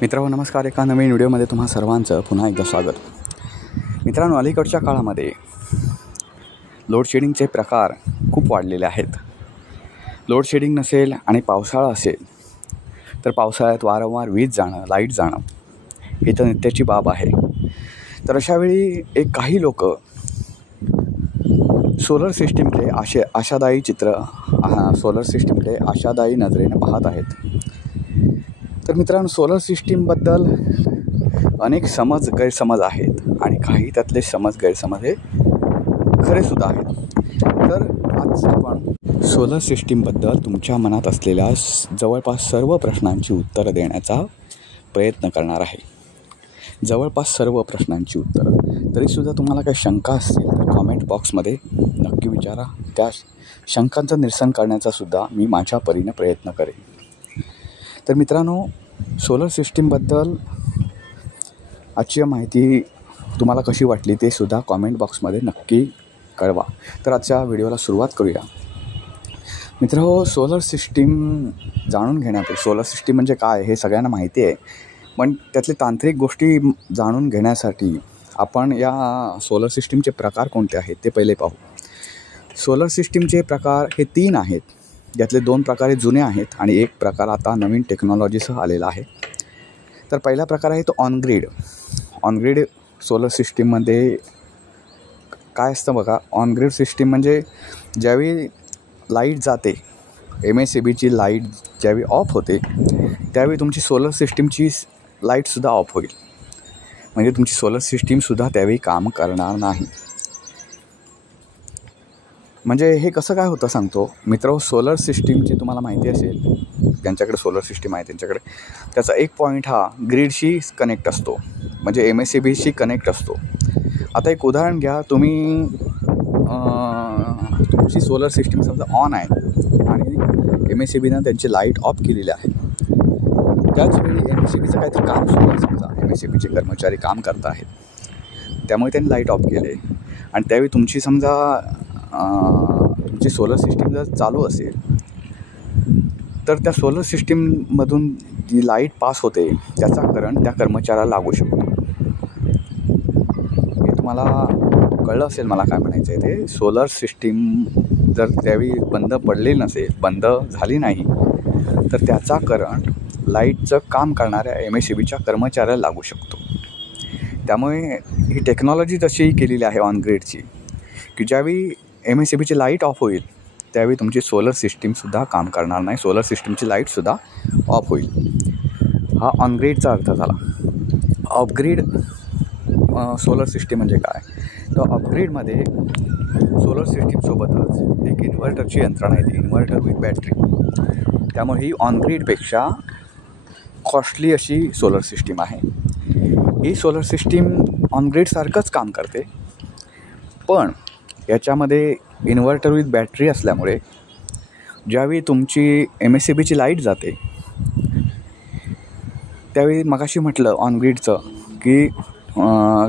मित्रांनो नमस्कार. एका नवीन व्हिडिओमध्ये तुम्हा सर्वांचं पुन्हा एकदा स्वागत. मित्रांनो, अलीकडच्या काळामध्ये लोडशेडिंगचे प्रकार खूप वाढलेले आहेत. लोडशेडिंग नसेल आणि पावसाळा असेल तर पावसाळ्यात वारंवार वीज जाणं, लाईट जाणं ही तर नित्याची बाब आहे. तर अशावेळी काही लोक सोलर सिस्टीमकडे आशादायी नजरेनं पाहत आहेत. तर मित्रांनो, सोलर सिस्टीमबद्दल अनेक गैरसमज आहेत आणि काही त्यातले गैरसमज हे खरेसुद्धा आहेत. तर आज आपण सोलर सिस्टीमबद्दल तुमच्या मनात असलेल्या जवळपास सर्व प्रश्नांची उत्तरं देण्याचा प्रयत्न करणार आहे. जवळपास सर्व प्रश्नांची उत्तरं. तरीसुद्धा तुम्हाला काही शंका असतील तर कॉमेंट बॉक्समध्ये नक्की विचारा. त्या शंकांचं निरसन करण्याचासुद्धा मी माझ्या परीने प्रयत्न करेन. तर मित्रांनो, सोलर सिस्टीमबद्दल आजची माहिती तुम्हाला कशी वाटली ते सुद्धा कॉमेंट बॉक्समध्ये नक्की कळवा. तर आजच्या व्हिडिओला सुरुवात करूया. मित्रांनो, सोलर सिस्टीम जाणून घेण्यापूर्वी सोलर सिस्टीम म्हणजे काय हे सगळ्यांना माहिती आहे, पण त्यातले तांत्रिक गोष्टी जाणून घेण्यासाठी आपण या सोलर सिस्टीमचे प्रकार कोणते आहेत ते पहिले पाहू. सोलर सिस्टीमचे प्रकार हे 3 आहेत, ज्यातले 2 प्रकार जुने आहेत आणि एक प्रकार आता नवीन टेक्नॉलॉजीसह आलेला आहे. तर पहिला प्रकार आहे तो ऑनग्रीड सोलर सिस्टीममध्ये काय असतं बघा. ऑनग्रीड सिस्टीम म्हणजे ज्यावेळी लाईट जाते, MSEBची लाईट ज्यावेळी ऑफ होते त्यावेळी तुमची सोलर सिस्टीमची लाईटसुद्धा ऑफ होईल. म्हणजे तुमची सोलर सिस्टीमसुद्धा त्यावेळी काम करणार नाही. म्हणजे हे कसं काय होतं सांगतो मित्रांनो. सोलर सिस्टीमची तुम्हाला माहिती असेल, ज्यांच्याकडे सोलर सिस्टीम आहे त्यांच्याकडे त्याचा एक पॉईंट हा ग्रीडशी कनेक्ट असतो, म्हणजे MSEBशी कनेक्ट असतो. आता एक उदाहरण घ्या. तुमची सोलर सिस्टीम समजा ऑन आहे आणि MSEBनं त्यांची लाईट ऑफ केलेली आहे. त्याचवेळी MSEBचं काहीतरी काम सुरू आहे. समजा MSEBचे कर्मचारी काम करत आहेत, त्यामुळे त्यांनी लाईट ऑफ केले आणि त्यावेळी तुमची सोलर सिस्टीम जर चालू असेल तर त्या सोलर सिस्टीममधून जी लाईट पास होते त्याचा करंट त्या कर्मचाऱ्याला लागू शकतो. हे तुम्हाला कळलं असेल मला काय म्हणायचं आहे ते. सोलर सिस्टीम जर त्यावेळी बंद झाली नाही तर त्याचा करंट लाईटचं काम करणाऱ्या MSEBच्या कर्मचाऱ्याला लागू शकतो. त्यामुळे ही टेक्नॉलॉजी तशी केलेली आहे ऑनग्रीडची, की ज्यावेळी MSEBची लाईट ऑफ होईल त्यावेळी तुमची सोलर सिस्टीमसुद्धा काम करणार नाही. सोलर सिस्टीमची लाईटसुद्धा ऑफ होईल. हा ऑनग्रीडचा अर्थ झाला. ऑफग्रीड सोलर सिस्टीम म्हणजे काय, तर ऑफग्रीडमध्ये सोलर सिस्टीमसोबतच एक इन्व्हर्टरची यंत्रणा येते, इन्व्हर्टर विथ बॅटरी. त्यामुळे ही ऑनग्रीडपेक्षा कॉस्टली अशी सोलर सिस्टीम आहे. ही सोलर सिस्टीम ऑनग्रीडसारखंच काम करते, पण याच्यामध्ये इन्व्हर्टर विथ बॅटरी असल्यामुळे ज्यावेळी तुमची MSEBची लाईट जाते त्यावेळी मगाशी म्हटलं ऑनग्रीडचं की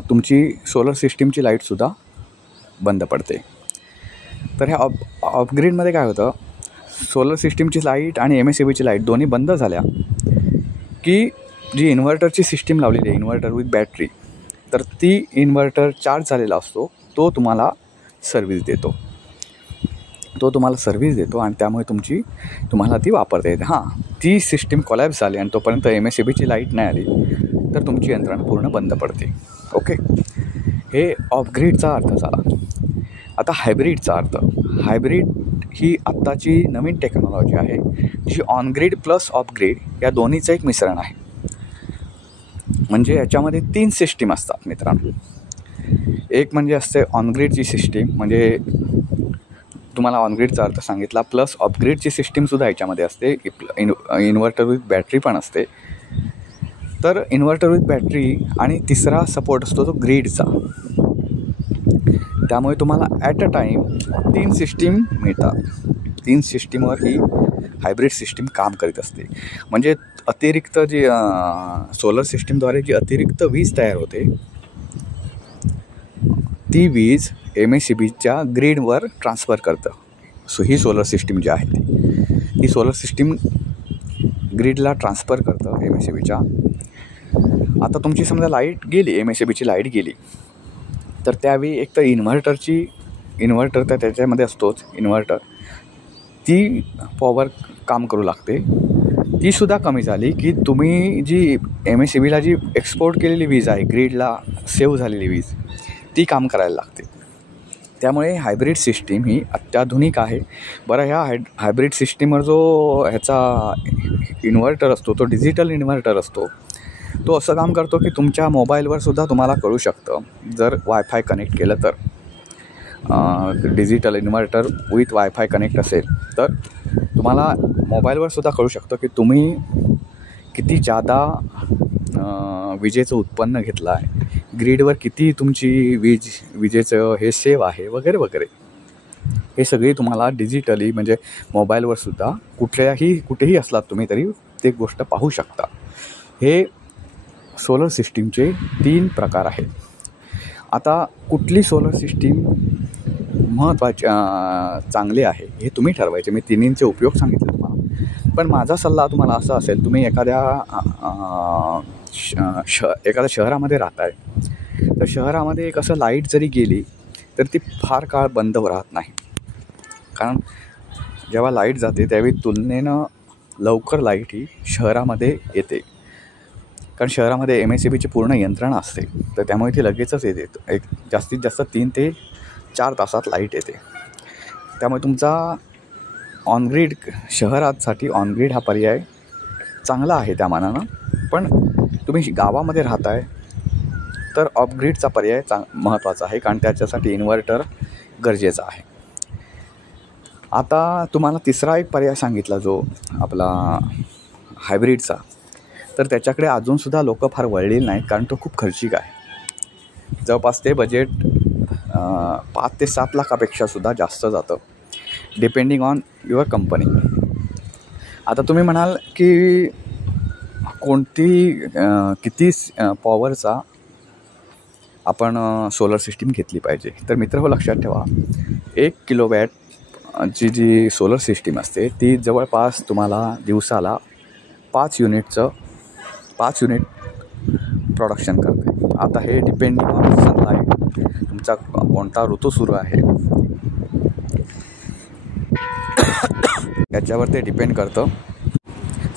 तुमची सोलर सिस्टीमची लाईटसुद्धा बंद पडते. तर ह्या ऑफग्रीडमध्ये काय होतं, सोलर सिस्टीमची लाईट आणि MSEBची लाईट दोन्ही बंद झाल्या की जी इन्व्हर्टरची सिस्टीम लावलेली आहे, इन्व्हर्टर विथ बॅटरी, तर ती इन्व्हर्टर चार्ज झालेला असतो, तो तुम्हाला सर्व्हिस देतो आणि त्यामुळे तुम्हाला ती वापरता येते. ती सिस्टीम कोलॅप्स झाली आणि तोपर्यंत MSEBची लाईट नाही आली तर तुमची यंत्रणा पूर्ण बंद पडते. ओके, हे ऑफग्रीडचा अर्थ झाला. आता हायब्रीडचा अर्थ. हायब्रीड ही आत्ताची नवीन टेक्नॉलॉजी आहे, जी ऑनग्रीड प्लस ऑफग्रीड या दोन्हीचं एक मिश्रण आहे. म्हणजे याच्यामध्ये 3 सिस्टीम असतात मित्रांनो. एक म्हणजे असते ऑनग्रीडची सिस्टीम, म्हणजे तुम्हाला ऑनग्रीडचा अर्थ सांगितला, प्लस ऑफग्रीडची सिस्टीमसुद्धा याच्यामध्ये असते. इन्व्हर्टर विथ बॅटरी पण असते. तर इन्व्हर्टर विथ बॅटरी आणि तिसरा सपोर्ट असतो तो ग्रीडचा. त्यामुळे तुम्हाला ॲट अ टाईम 3 सिस्टीम मिळतात. 3 सिस्टीमवर ही हायब्रिड सिस्टीम काम करीत असते. म्हणजे अतिरिक्त जी सोलर सिस्टीमद्वारे जी अतिरिक्त वीज तयार होते ती वीज MSEBच्या ग्रीडवर ट्रान्सफर करतं. ही सोलर सिस्टीम जी आहे ती सोलर सिस्टीम ग्रीडला ट्रान्सफर करतं MSEBच्या आता तुमची समजा लाईट गेली, MSEBची लाईट गेली, तर त्यावेळी एक तर इन्व्हर्टर तर त्याच्यामध्ये असतोच इन्व्हर्टर, ती पॉवर काम करू लागते. तीसुद्धा कमी झाली की तुम्ही जी MSEBला जी एक्सपोर्ट केलेली वीज आहे, ग्रीडला सेव्ह झालेली वीज, ती काम करायला लागते. त्यामुळे हायब्रिड सिस्टीम ही अत्याधुनिक आहे. बरं, ह्या हायब्रिड सिस्टीमवर जो ह्याचा इन्व्हर्टर असतो, तो डिजिटल इन्व्हर्टर असतो. तो असं काम करतो की तुमच्या मोबाईलवर सुद्धा तुम्हाला कळू शकतं, जर वायफाय कनेक्ट केलं तर. Digital inverter with wifi connect असेल तर तुम्हाला मोबाईलवर सुद्धा कळू शकतं की तुम्ही किती जादा विजेचं उत्पन्न घेतलं आहे, ग्रीडवर किती तुमची विजेचं हे सेव्ह आहे वगैरे वगैरे. हे सगळी तुम्हाला डिजिटली म्हणजे मोबाईलवर सुद्धा कुठेही असलात तुम्ही तरी ते गोष्ट पाहू शकता. हे सोलर सिस्टीमचे 3 प्रकार आहेत. आता कुठली सोलर सिस्टीम चांगली आहे हे तुम्ही ठरवायचे. मी तिन्हींचे उपयोग सांगितले तुम्हाला. पण माझा सल्ला तुम्हाला असा असेल, तुम्ही एखाद्या शहरामध्ये राहताय, तर शहरामध्ये एक असं लाईट जरी गेली तर ती फार काळ बंद राहत नाही. कारण जेव्हा लाईट जाते त्यावेळी तुलनेनं लवकर लाईट ही शहरामध्ये येते. कारण शहरामध्ये MSEBची पूर्ण यंत्रणा असते, तर त्यामुळे ती लगेचच येते. एक जास्तीत जास्त 3 ते 4 तासात लाईट येते. त्यामुळे तुमचा ऑनग्रीड शहरासाठी ऑनग्रीड हा पर्याय चांगला आहे त्या मानानं. पण तुम्ही गावामध्ये राहताय तर ऑफग्रीडचा पर्याय महत्त्वाचा आहे, कारण त्याच्यासाठी इन्व्हर्टर गरजेचा आहे. आता तुम्हाला तिसरा एक पर्याय सांगितला जो आपला हायब्रिडचा, तर त्याच्याकडे अजूनसुद्धा लोक फार वळलेली नाहीत, कारण तो खूप खर्चिक आहे. जवळपास ते बजेट 5 ते 7 लाखापेक्षासुद्धा जास्त जातं, डिपेंडिंग ऑन युअर कंपनी. आता तुम्ही म्हणाल की किती पॉवरचा आपण सोलर सिस्टीम घेतली पाहिजे. तर मित्र, लक्षात ठेवा, 1 किलोवॅट जी सोलर सिस्टीम असते ती जवळपास तुम्हाला दिवसाला 5 युनिट प्रोडक्शन करते. आता हे डिपेंडिंग ऑन सनलाईट, तुमचा कोणता ऋतू सुरू आहे याच्यावर ते डिपेंड करतं.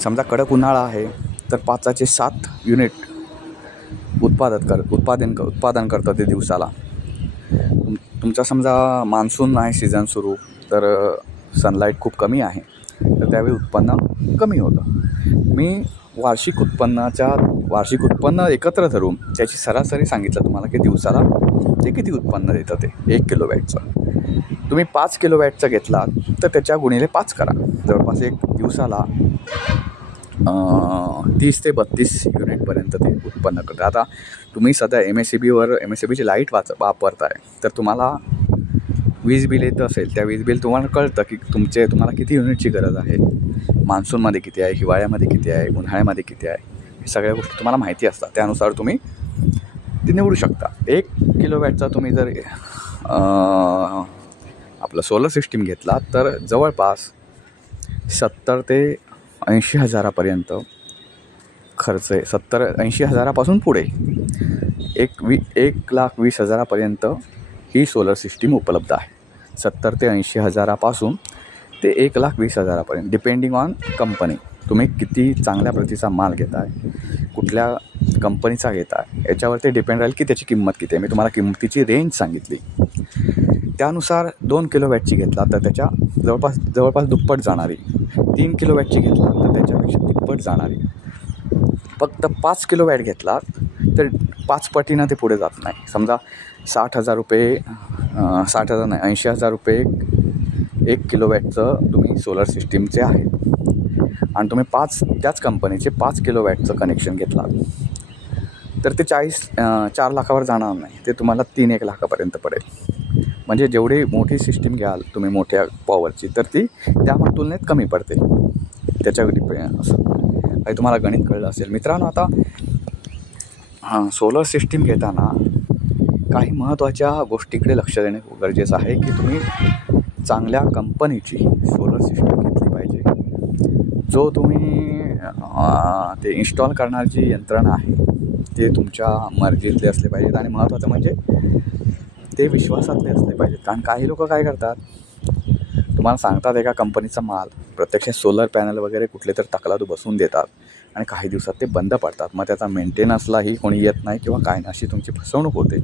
समजा कडक उन्हाळा आहे तर 5चे 7 युनिट उत्पादन करतं ते दिवसाला. तुमचा समजा मान्सून आहे, सीझन सुरू, तर सनलाईट खूप कमी आहे, तर त्यावेळी उत्पन्न कमी होतं. मी वार्षिक उत्पन्न एकत्र धरून त्याची सरासरी सांगितलं तुम्हाला की दिवसाला ते किती उत्पन्न देतं. ते 1 किलोवॅटचं तुम्ही 5 किलोवॅटचं घेतला तर त्याच्या गुणिले 5 करा, जवळपास एक दिवसाला 30 ते 32 युनिटपर्यंत ते उत्पन्न करतं. आता तुम्ही सध्या MSEBची लाईट वापरताय, तर तुम्हाला वीज बिल येतं असेल, त्या वीज बिल तुम्हाला कळतं की तुम्हाला किती युनिटची गरज आहे, मान्सूनमध्ये किती आहे, हिवाळ्यामध्ये किती आहे, उन्हाळ्यामध्ये किती आहे, हे सगळ्या गोष्टी तुम्हाला माहिती असतात. त्यानुसार तुम्ही ते निवडू शकता. 1 किलोवॅटचा तुम्ही जर आपलं सोलर सिस्टीम घेतला तर जवळपास 70 ते 80 हजारापर्यंत खर्च आहे. 70-80 हजारापासून पुढे 1,20,000 ही सोलर सिस्टीम उपलब्ध आहे. 70 ते 80 हजारापासून ते 1,20,000 डिपेंडिंग ऑन कंपनी. तुम्ही किती चांगल्या प्रतीचा माल घेत आहे, कुठल्या कंपनीचा घेत आहे, याच्यावर ते डिपेंड राहील की त्याची किंमत किती आहे. मी तुम्हाला किंमतीची रेंज सांगितली. त्यानुसार 2 किलोवॅटची घेतला तर त्याच्या जवळपास दुप्पट जाणारी, 3 किलोवॅटची घेतला तर त्याच्यापेक्षा तिप्पट जाणारी, फक्त 5 किलोवॅट घेतला तर 5 पटीनं ते पुढे जात नाही. समजा 60,000 रुपये 80,000 रुपये 1 किलोवॅटचं तुम्ही सोलर सिस्टीमचे आहे, आणि तुम्ही त्याच कंपनीचे 5 किलोवॅटचं कनेक्शन घेतला तर ते 4 लाखावर जाणार नाही, ते तुम्हाला 3-1 लाखापर्यंत पडेल. म्हणजे जेवढी मोठी सिस्टीम घ्याल तुम्ही मोठ्या पॉवरची, तर ती त्या तुलनेत कमी पडते. त्याच्यावर असं काही तुम्हाला गणित कळलं असेल. मित्रांनो, आता सोलर सिस्टीम घेताना काही महत्त्वाच्या गोष्टीकडे लक्ष देणे गरजेचं आहे की तुम्ही चांगल्या कंपनीची सोलर सिस्टीम घेतली पाहिजे. जो तुम्ही ते इन्स्टॉल करणारी जी यंत्रणा आहे ते तुमच्या मर्जीतले असले पाहिजेत आणि महत्त्वाचं म्हणजे ते विश्वासातले असले पाहिजेत. कारण काही लोक काय करतात, तुम्हाला सांगतात एका कंपनीचा माल, प्रत्यक्षात सोलर पॅनल वगैरे कुठले तर तकलादू बसवून देतात आणि काही दिवसात ते बंद पडतात. मग त्याचा मेंटेनन्सलाही कोणी येत नाही किंवा काय नाही, अशी तुमची फसवणूक होते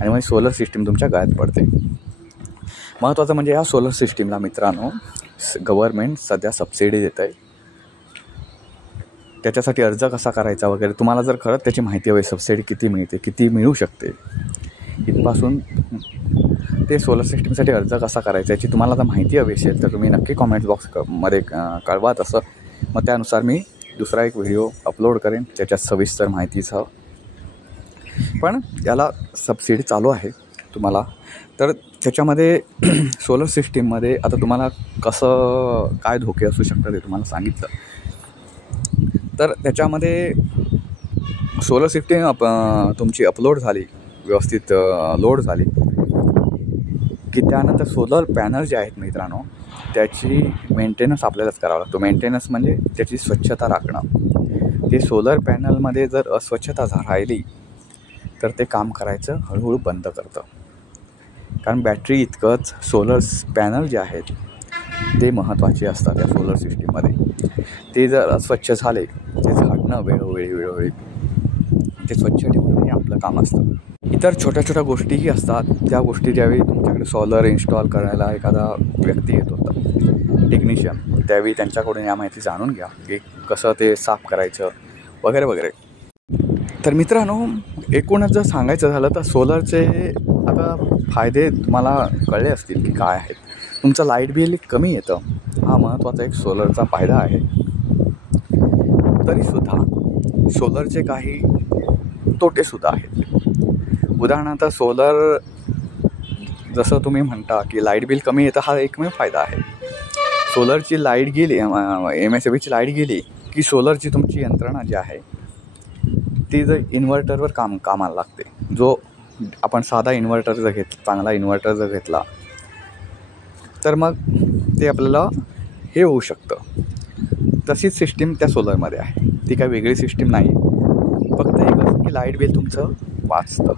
आणि मग सोलर सिस्टीम तुमच्या गळ्यात पडते. महत्त्वाचं म्हणजे ह्या सोलर सिस्टीमला मित्रांनो गव्हर्मेंट सध्या सबसिडी देत आहे. त्याच्यासाठी अर्ज कसा करायचा वगैरे तुम्हाला जर खरंच त्याची माहिती हवी, सबसिडी किती मिळते, किती मिळू शकते, इथपासून ते सोलर सिस्टीमसाठी अर्ज कसा करायचा याची तुम्हाला जर माहिती हवी असेल तर तुम्ही नक्की कॉमेंट बॉक्समध्ये कळवा. तसं मग त्यानुसार मी दुसरा एक व्हिडिओ अपलोड करेन त्याच्यात सविस्तर माहितीसह. पण याला सबसिडी चालू आहे तुम्हाला. तर त्याच्यामध्ये सोलर सिस्टीममध्ये आता तुम्हाला कसं काय धोके असू शकतात ते तुम्हाला सांगितलं. तर त्याच्यामध्ये सोलर सिस्टीम तुमची अपलोड झाली, व्यवस्थित लोड झाली की त्यानंतर सोलर पॅनल जे आहेत मित्रांनो त्याची मेंटेनन्स आपल्यालाच करावा लागतो. मेंटेनन्स म्हणजे त्याची स्वच्छता राखणं. ते सोलर पॅनलमध्ये जर अस्वच्छता राहिली तर ते काम करायचं हळूहळू बंद करतं. कारण बॅटरी इतकंच सोलर पॅनल जे आहेत ते महत्त्वाचे असतात त्या सोलर सिस्टीममध्ये. ते जर अस्वच्छ झाले, ते झाडणं वेळोवेळी ते स्वच्छ ठेवणं हे आपलं काम असतं. इतर छोट्या छोट्या गोष्टीही असतात, त्या गोष्टी ज्यावेळी तुमच्याकडे सोलर इन्स्टॉल करायला एखादा व्यक्ती येत होता, टेक्निशियन, त्यावेळी त्यांच्याकडून या माहिती जाणून घ्या की कसं ते साफ करायचं वगैरे वगैरे. तर मित्रांनो एकूणच जर सांगायचं झालं तर सोलरचे आता फायदे तुम्हाला कळले असतील की काय आहेत. तुमचं लाईट बिल कमी येतं, हा महत्त्वाचा एक सोलरचा फायदा आहे. तरीसुद्धा सोलरचे काही तोटेसुद्धा आहेत. उदाहरणार्थ सोलर जसं तुम्ही म्हणता की लाईट बिल कमी येतं, हा एकमेव फायदा आहे. सोलरची लाईट गेली, MSEBची लाईट गेली की सोलरची तुमची यंत्रणा जी आहे ती जर इन्व्हर्टरवर कामाला लागते. जो आपण साधा इन्व्हर्टर जर चांगला इन्व्हर्टर जर घेतला तर मग ते आपल्याला हे होऊ शकतं. तशीच सिस्टीम त्या सोलरमध्ये आहे, ती काही वेगळी सिस्टीम नाही. फक्त एकच की लाईट बिल तुमचं वाचतं,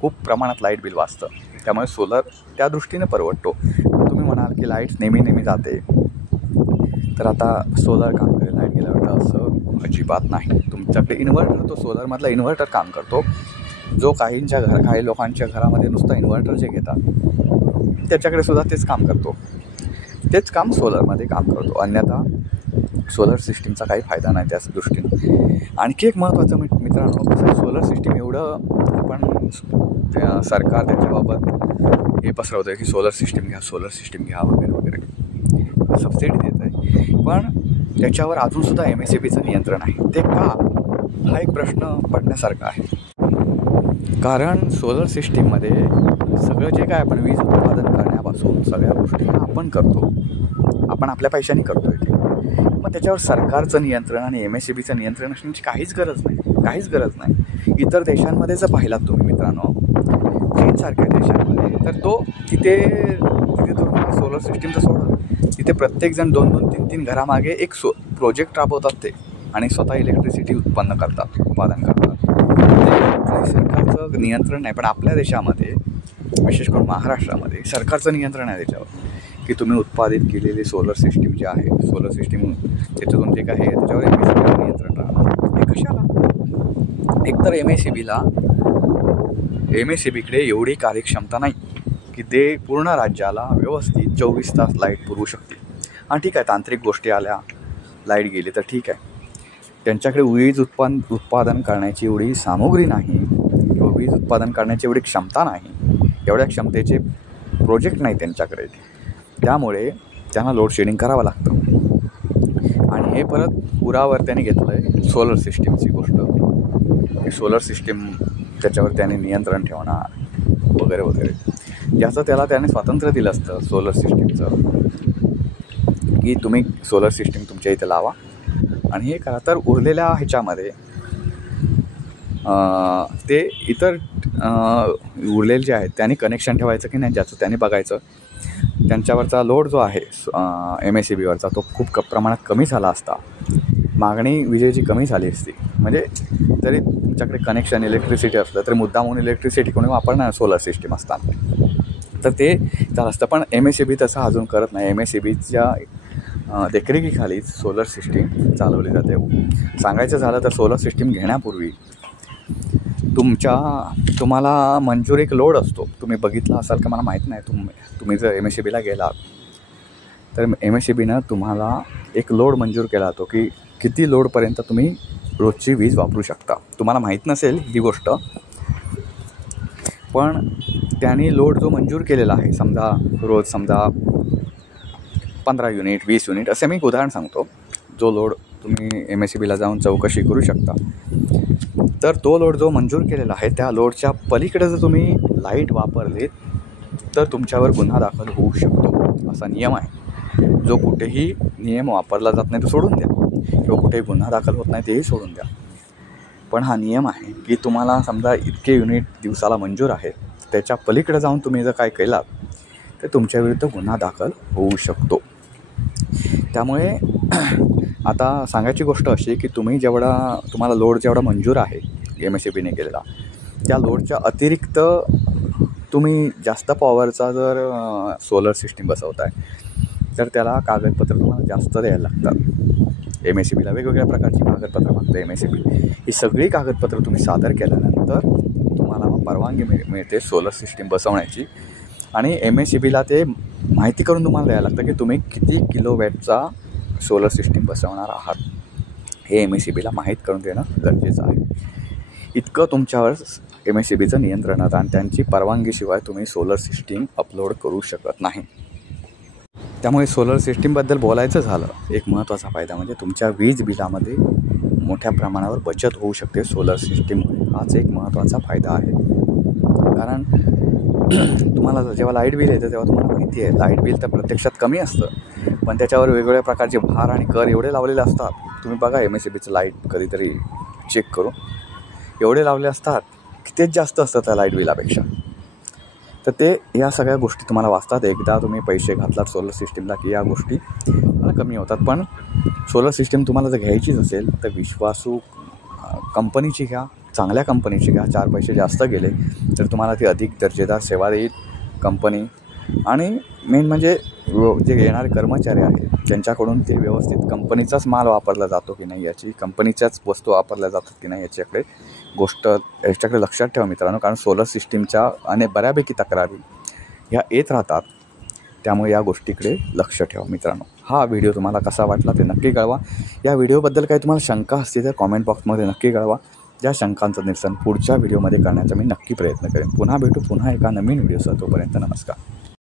खूप प्रमाणात लाईट बिल वाचतं. त्यामुळे सोलर त्या दृष्टीने परवडतो. तुम्ही म्हणाल की लाईट नेहमी जाते, तर आता सोलर काम करेल लाईट गेल्यावर, असं अजिबात नाही. तुमच्याकडे इन्व्हर्टर, तो सोलरमधला इन्व्हर्टर काम करतो. जो काही लोकांच्या घरामध्ये नुसतं इन्व्हर्टर जे घेतात त्याच्याकडे सुद्धा तेच काम करतो, तेच काम सोलरमध्ये काम करतो. अन्यथा सोलर सिस्टीमचा काही फायदा नाही त्याच दृष्टीने. आणखी एक महत्त्वाचं मित्रांनो, सोलर सिस्टीम एवढं आपण सरकार त्याच्याबाबत हे पसरवतं की सोलर सिस्टीम घ्या वगैरे वगैरे, सबसिडी देत आहे. पण त्याच्यावर अजूनसुद्धा MSEBचं नियंत्रण आहे. ते का, हा एक प्रश्न पडण्यासारखा आहे. कारण सोलर सिस्टीममध्ये सगळं जे काय आपण वीज उत्पादन करण्यापासून सगळ्या गोष्टी आपण करतो, आपण आपल्या पैशाने करतो आहे. मग त्याच्यावर सरकारचं नियंत्रण आणि MSEBचं नियंत्रण असण्याची काहीच गरज नाही. इतर देशांमध्ये जर पाहिलात तुम्ही मित्रांनो, चीनसारख्या देशांमध्ये, तर तिथे तुम्हाला सोलर सिस्टीमचं सोडा, तिथे प्रत्येकजण 2-3 घरामागे एक प्रोजेक्ट राबवतात ते आणि स्वतः इलेक्ट्रिसिटी उत्पादन करतात. सरकारचं नियंत्रण नाही. पण आपल्या देशामध्ये, विशेष करून महाराष्ट्रामध्ये, सरकारचं नियंत्रण आहे त्याच्यावर की तुम्ही उत्पादित केलेली सोलर सिस्टीम जी आहे, सोलर सिस्टीम त्याच्यातून जे काही आहे त्याच्यावर MSEBचं नियंत्रण राहणार. हे कशाला? एकतर MSEBकडे एवढी कार्यक्षमता नाही की ते पूर्ण राज्याला व्यवस्थित 24 तास लाईट पुरवू शकतील. हां ठीक आहे, तांत्रिक गोष्टी आल्या, लाईट गेली तर ठीक आहे. त्यांच्याकडे वीज उत्पादन करण्याची एवढी सामुग्री नाही किंवा वीज उत्पादन करण्याची एवढी क्षमता नाही, एवढ्या क्षमतेचे प्रोजेक्ट नाही त्यांच्याकडे. त्यामुळे त्यांना लोड शेडिंग करावं लागतं. आणि हे परत पुरावर त्याने घेतलं आहे सोलर सिस्टीमची गोष्ट, सोलर सिस्टीम त्याच्यावर त्याने नियंत्रण ठेवणार वगैरे वगैरे. याचं त्याने स्वातंत्र्य दिलं असतं सोलर सिस्टीमचं की तुम्ही सोलर सिस्टीम तुमच्या इथे लावा आणि हे करा. तर उरलेल्या ह्याच्यामध्ये ते इतर उरलेले जे आहेत त्यांनी कनेक्शन ठेवायचं की नाही ज्याचं त्याने बघायचं. त्यांच्यावरचा लोड जो आहे MSEBवरचा तो खूप प्रमाणात कमी झाला असता मागणी विजेची कमी झाली असती, म्हणजे जरी तुमच्याकडे कनेक्शन इलेक्ट्रिसिटी असलं तरी मुद्दामून इलेक्ट्रिसिटी कोणी वापरणार सोलर सिस्टीम असतात, तर ते झालं असतं. पण MSEB तसं अजून करत नाही. MSEBच्या देखरेखीखालीच सोलर सिस्टीम चालवली जाते. सांगायचं झालं तर सोलर सिस्टीम घेण्यापूर्वी तुम्हाला मंजूर एक लोड असतो. तुम्ही बघितला असाल का मला माहीत नाही. तुम्ही जर MSEBला गेलात तर MSEBनं तुम्हाला एक लोड मंजूर केला जातो की किती लोडपर्यंत तुम्ही रोजची वीज वापरू शकता. तुम्हाला माहीत नसेल ही गोष्ट, पण त्यांनी लोड जो मंजूर केलेला आहे, समजा 15 युनिट 20 युनिट असे मी एक उदाहरण सांगतो, जो लोड तुम्ही MSEBला जाऊन चौकशी करू शकता. तर तो लोड जो मंजूर केलेला आहे त्या लोडच्या पलीकडे जर तुम्ही लाईट वापरलीत तर तुमच्यावर गुन्हा दाखल होऊ शकतो, असा नियम आहे. जो कुठेही नियम वापरला जात नाही तो सोडून द्या, किंवा कुठेही गुन्हा दाखल होत नाही तेही सोडून द्या. पण हा नियम आहे की तुम्हाला समजा इतके युनिट दिवसाला मंजूर आहे, त्याच्या पलीकडे जाऊन तुम्ही जर काय केलात तर तुमच्याविरुद्ध गुन्हा दाखल होऊ शकतो. त्यामुळे आता सांगायची गोष्ट अशी की तुम्हाला लोड जेवढा मंजूर आहे MSEBने केलेला, त्या लोडच्या अतिरिक्त तुम्ही जास्त पॉवरचा जर सोलर सिस्टीम बसवताय तर त्याला कागदपत्र तुम्हाला जास्त द्यायला लागतात. MSEBला वेगवेगळ्या प्रकारची कागदपत्र मागतं MSEB. ही सगळी कागदपत्र तुम्ही सादर केल्यानंतर तुम्हाला मग परवानगी मिळते सोलर सिस्टीम बसवण्याची. आणि MSEBला ते माहिती करून तुम्हाला द्यायला लागतं की तुम्ही किती किलोवॅटचा सोलर सिस्टीम बसवणार आहात, हे MSEBला माहीत करून देणं गरजेचं आहे. इतकं तुमच्यावर MSEBचं नियंत्रण आहे आणि त्यांची परवानगीशिवाय तुम्ही सोलर सिस्टीम अपलोड करू शकत नाही. त्यामुळे सोलर सिस्टीमबद्दल बोलायचं झालं, एक महत्त्वाचा फायदा म्हणजे तुमच्या वीज बिलामध्ये मोठ्या प्रमाणावर बचत होऊ शकते सोलर सिस्टीममुळे. हाच एक महत्त्वाचा फायदा आहे. कारण तुम्हाला जेव्हा लाईट बिल येतं तेव्हा तुम्हाला माहिती आहे लाईट बिल तर प्रत्यक्षात कमी असतं, पण त्याच्यावर वेगवेगळ्या प्रकारचे भार आणि कर एवढे लावलेले असतात. तुम्ही बघा MSEBचं लाईट कधीतरी चेक करू, एवढे लावले असतात की तेच जास्त असतं त्या लाईट बिलापेक्षा. तर ते या सगळ्या गोष्टी तुम्हाला वाचतात. एकदा तुम्ही पैसे घातलात सोलर सिस्टीमला की या गोष्टी कमी होतात. पण सोलर सिस्टीम तुम्हाला जर घ्यायचीच असेल तर विश्वासू कंपनीची घ्या, चांगल्या कंपनीची घ्या. 4 पैसे जास्त गेले तर तुम्हाला ती अधिक दर्जेदार सेवा देईल कंपनी. आणि मेन म्हणजे जे येणारे कर्मचारी आहेत त्यांच्याकडून ते व्यवस्थित कंपनीचाच माल वापरला जातो की नाही, याची कंपनीच्याच वस्तू वापरल्या जातात की नाही याच्याकडे लक्षात ठेवा मित्रांनो. कारण सोलर सिस्टीमच्या बऱ्यापैकी तक्रारी ह्या येत राहतात, त्यामुळे या गोष्टीकडे लक्ष ठेवा मित्रांनो. हा व्हिडिओ तुम्हाला कसा वाटला ते नक्की कळवा. या व्हिडिओबद्दल काही तुम्हाला शंका असतील तर कॉमेंट बॉक्समध्ये नक्की कळवा. ज्या शंकांचं निरसन पुढच्या व्हिडिओमध्ये करण्याचा मी नक्की प्रयत्न करेन. पुन्हा भेटू पुन्हा एका नवीन व्हिडिओसह. तोपर्यंत नमस्कार.